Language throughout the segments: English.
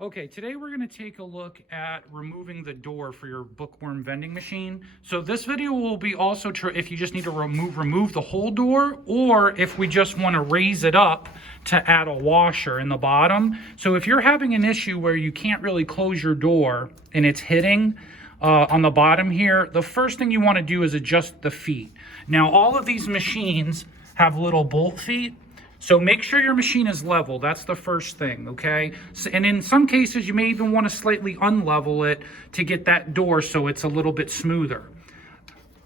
Okay, today we're going to take a look at removing the door for your bookworm vending machine. So this video will be also if you just need to remove the whole door, or if we just want to raise it up to add a washer in the bottom. So if you're having an issue where you can't really close your door and it's hitting on the bottom here, the first thing you want to do is adjust the feet. Now all of these machines have little bolt feet. So make sure your machine is level. That's the first thing, okay? So, and in some cases, you may even want to slightly unlevel it to get that door so it's a little bit smoother.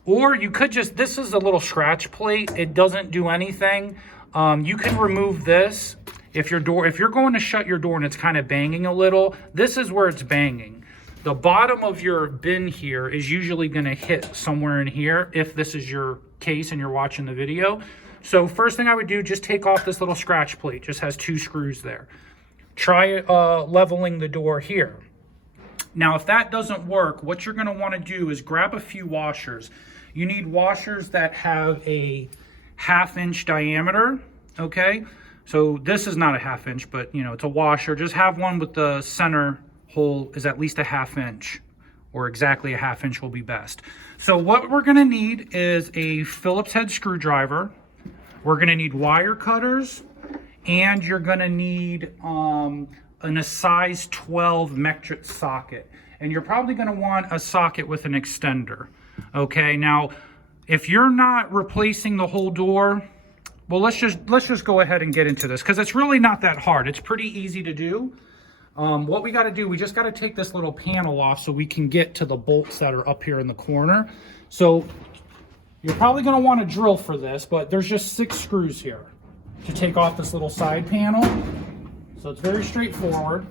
Or you could just, this is a little scratch plate. It doesn't do anything. You can remove this. If you're going to shut your door and it's kind of banging a little, this is where it's banging. The bottom of your bin here is usually going to hit somewhere in here if this is your case and you're watching the video. So first thing I would do, just take off this little scratch plate. Just has 2 screws there. Try leveling the door here. Now, if that doesn't work, what you're going to want to do is grab a few washers. You need washers that have a 1/2 inch diameter, okay? So this is not a 1/2 inch, but you know, it's a washer. Just have one with the center hole is at least a 1/2 inch, or exactly a 1/2 inch will be best. So what we're going to need is a Phillips head screwdriver. We're going to need wire cutters, and you're going to need a size 12 metric socket. And you're probably going to want a socket with an extender. Okay, now if you're not replacing the whole door, well, let's just go ahead and get into this, because it's really not that hard. It's pretty easy to do. What we got to do, we just got to take this little panel off so we can get to the bolts that are up here in the corner. So you're probably going to want to drill for this, but there's just 6 screws here to take off this little side panel. So it's very straightforward.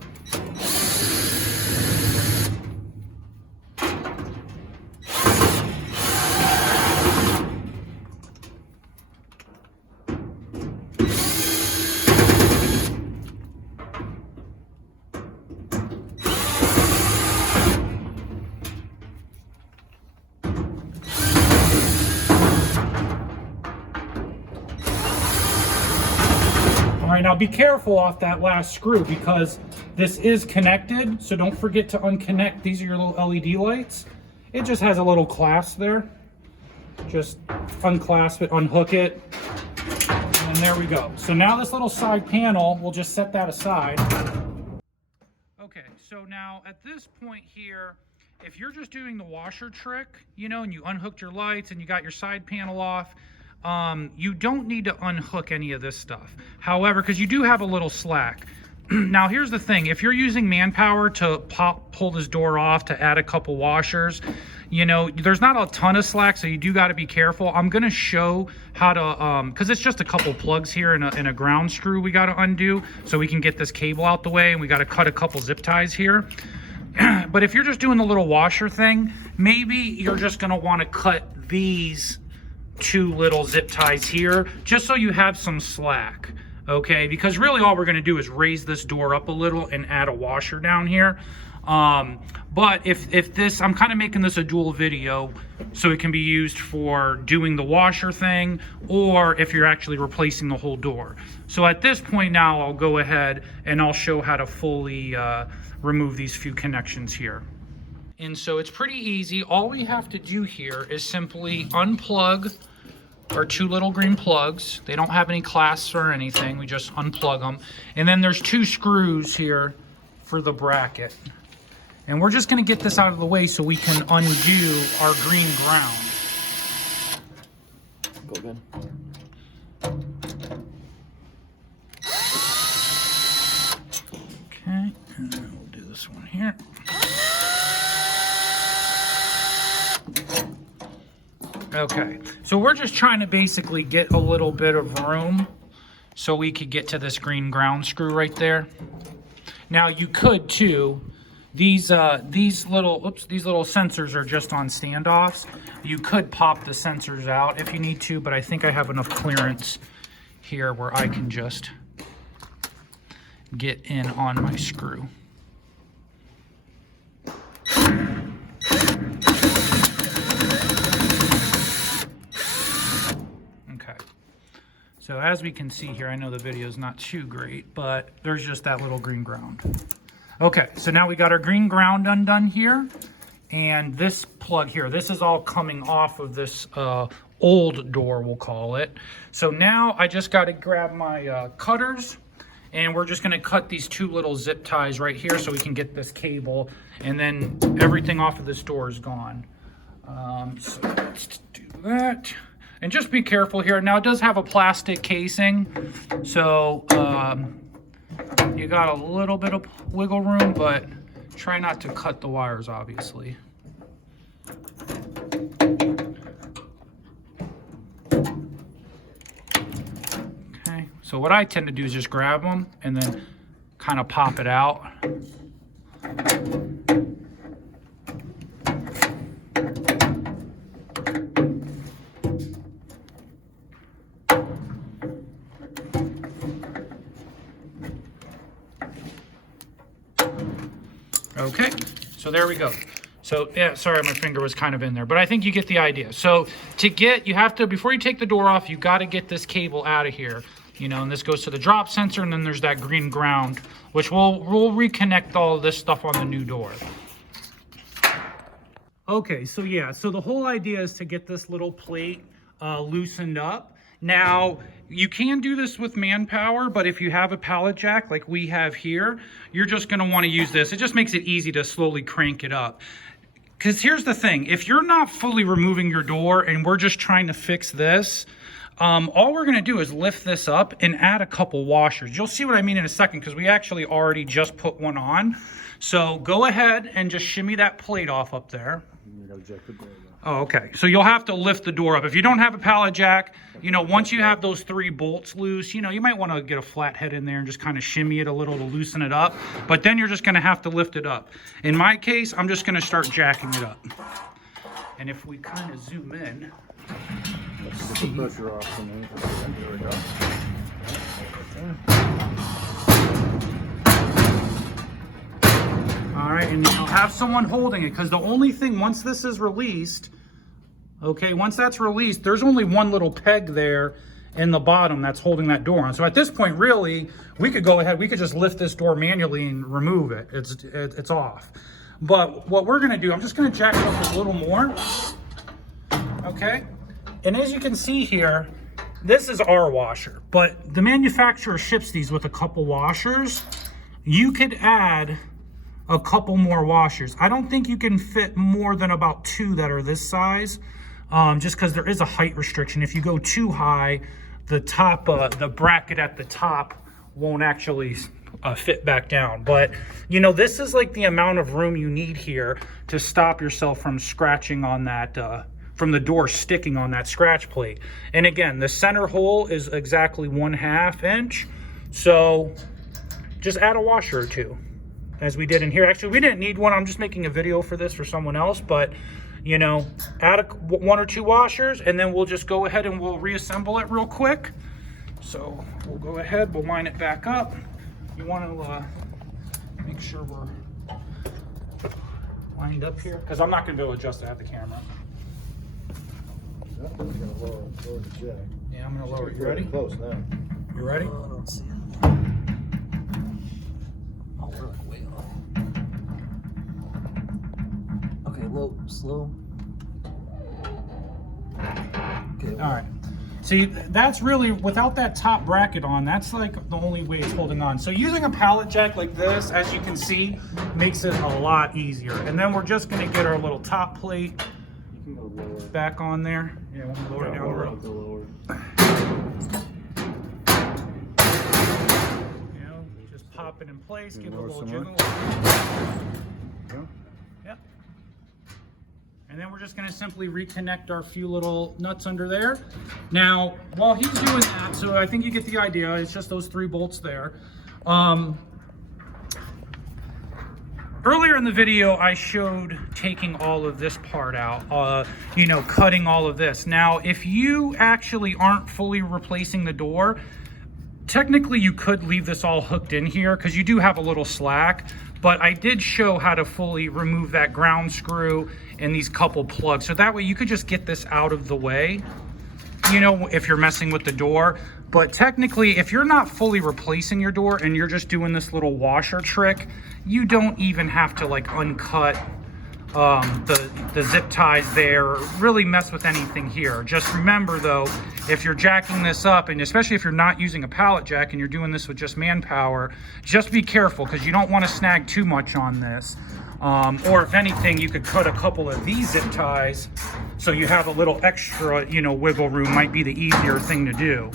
All right, now be careful off that last screw because this is connected, so don't forget to unconnect. These are your little LED lights. It just has a little clasp there. Just unclasp it, unhook it, and there we go. So now this little side panel, we'll just set that aside. Okay, so now at this point here, if you're just doing the washer trick, you know, and you unhooked your lights and you got your side panel off, you don't need to unhook any of this stuff. However, because you do have a little slack. Now here's the thing, if you're using manpower to pull this door off to add a couple washers, you know, there's not a ton of slack, so you do got to be careful. I'm going to show how to, because it's just a couple plugs here and a ground screw we got to undo so we can get this cable out the way, and we got to cut a couple zip ties here. But if you're just doing the little washer thing, maybe you're just going to want to cut these 2 little zip ties here just so you have some slack, okay? Because really all we're going to do is raise this door up a little and add a washer down here. But if this, I'm kind of making this a dual video so it can be used for doing the washer thing, or if you're actually replacing the whole door. So at this point now, I'll go ahead and I'll show how to fully remove these few connections here. And so it's pretty easy. All we have to do here is simply unplug our 2 little green plugs. They don't have any clasps or anything. We just unplug them. And then there's 2 screws here for the bracket. And we're just going to get this out of the way so we can undo our green ground. Go good. Okay, and then we'll do this one here. Okay, so we're just trying to basically get a little bit of room so we could get to this green ground screw right there. Now you could too, these little sensors are just on standoffs. You could pop the sensors out if you need to, but I think I have enough clearance here where I can just get in on my screw. So as we can see here, I know the video is not too great, but there's just that little green ground. Okay, so now we got our green ground undone here. And this plug here, this is all coming off of this old door, we'll call it. So now I just got to grab my cutters, and we're just going to cut these two little zip ties right here so we can get this cable, and then everything off of this door is gone. So let's do that. And just be careful here. Now it does have a plastic casing, so you got a little bit of wiggle room, but try not to cut the wires, obviously. Okay, so what I tend to do is just grab them and then kind of pop it out. Okay, so there we go. So yeah, sorry, my finger was kind of in there, but I think you get the idea. So you have to, before you take the door off, you got to get this cable out of here, you know, and this goes to the drop sensor, and then there's that green ground, which we'll reconnect all of this stuff on the new door. Okay, so yeah, so the whole idea is to get this little plate loosened up. Now, you can do this with manpower, but if you have a pallet jack like we have here, you're just going to want to use this. It just makes it easy to slowly crank it up. Because here's the thing, if you're not fully removing your door and we're just trying to fix this, all we're going to do is lift this up and add a couple washers. You'll see what I mean in a second, because we actually already just put one on. So go ahead and just shimmy that plate off up there. Oh, okay. So you'll have to lift the door up. If you don't have a pallet jack, you know, once you have those 3 bolts loose, you know, you might want to get a flathead in there and just kind of shimmy it a little to loosen it up. But then you're just going to have to lift it up. In my case, I'm just going to start jacking it up. And if we kind of zoom in, let's get the pressure off. There we go. All right, and you'll have someone holding it, because the only thing, once this is released, okay, once that's released, there's only one little peg there in the bottom that's holding that door on. So at this point, really, we could go ahead, we could just lift this door manually and remove it. It's off. But what we're gonna do, I'm just gonna jack it up a little more, okay? And as you can see here, this is our washer, but the manufacturer ships these with a couple washers. You could add a couple more washers. I don't think you can fit more than about 2 that are this size, just because there is a height restriction. If you go too high, the top, the bracket at the top won't actually fit back down. But you know, this is like the amount of room you need here to stop yourself from scratching on that, from the door sticking on that scratch plate. And again, the center hole is exactly 1/2 inch. So just add a washer or 2. As we did in here. Actually, we didn't need one. I'm just making a video for this for someone else, but you know, add 1 or 2 washers, and then we'll just go ahead and we'll reassemble it real quick. So we'll go ahead, we'll line it back up. You want to make sure we're lined up here, because I'm not going to be able to adjust it at the camera. I'm going to lower the jack. Yeah, I'm going to lower it. You ready? Close now. You ready? I don't see it. Way off. Okay, low, slow. Okay. All right. See, that's really, without that top bracket on, that's like the only way it's holding on. So using a pallet jack like this, as you can see, makes it a lot easier. And then we're just going to get our little top plate back on there. Yeah, we'll lower it down a little. Pop it in place, give it a little jiggle. Yep. And then we're just going to simply reconnect our few little nuts under there. Now, while he's doing that, so I think you get the idea, it's just those 3 bolts there. Earlier in the video, I showed taking all of this part out, you know, cutting all of this. Now, if you actually aren't fully replacing the door, technically you could leave this all hooked in here because you do have a little slack, but I did show how to fully remove that ground screw and these couple plugs. So that way you could just get this out of the way, you know, if you're messing with the door. But technically, if you're not fully replacing your door and you're just doing this little washer trick, you don't even have to like uncut the zip ties there, or really mess with anything here. Just remember though, if you're jacking this up, and especially if you're not using a pallet jack and you're doing this with just manpower, just be careful because you don't want to snag too much on this. Or if anything, you could cut a couple of these zip ties so you have a little extra, you know, wiggle room. Might be the easier thing to do.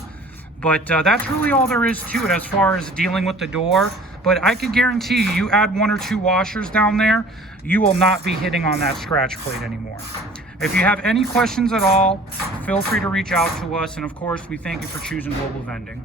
But that's really all there is to it as far as dealing with the door. But I can guarantee you add 1 or 2 washers down there, you will not be hitting on that scratch plate anymore. If you have any questions at all, feel free to reach out to us. And of course, we thank you for choosing Global Vending.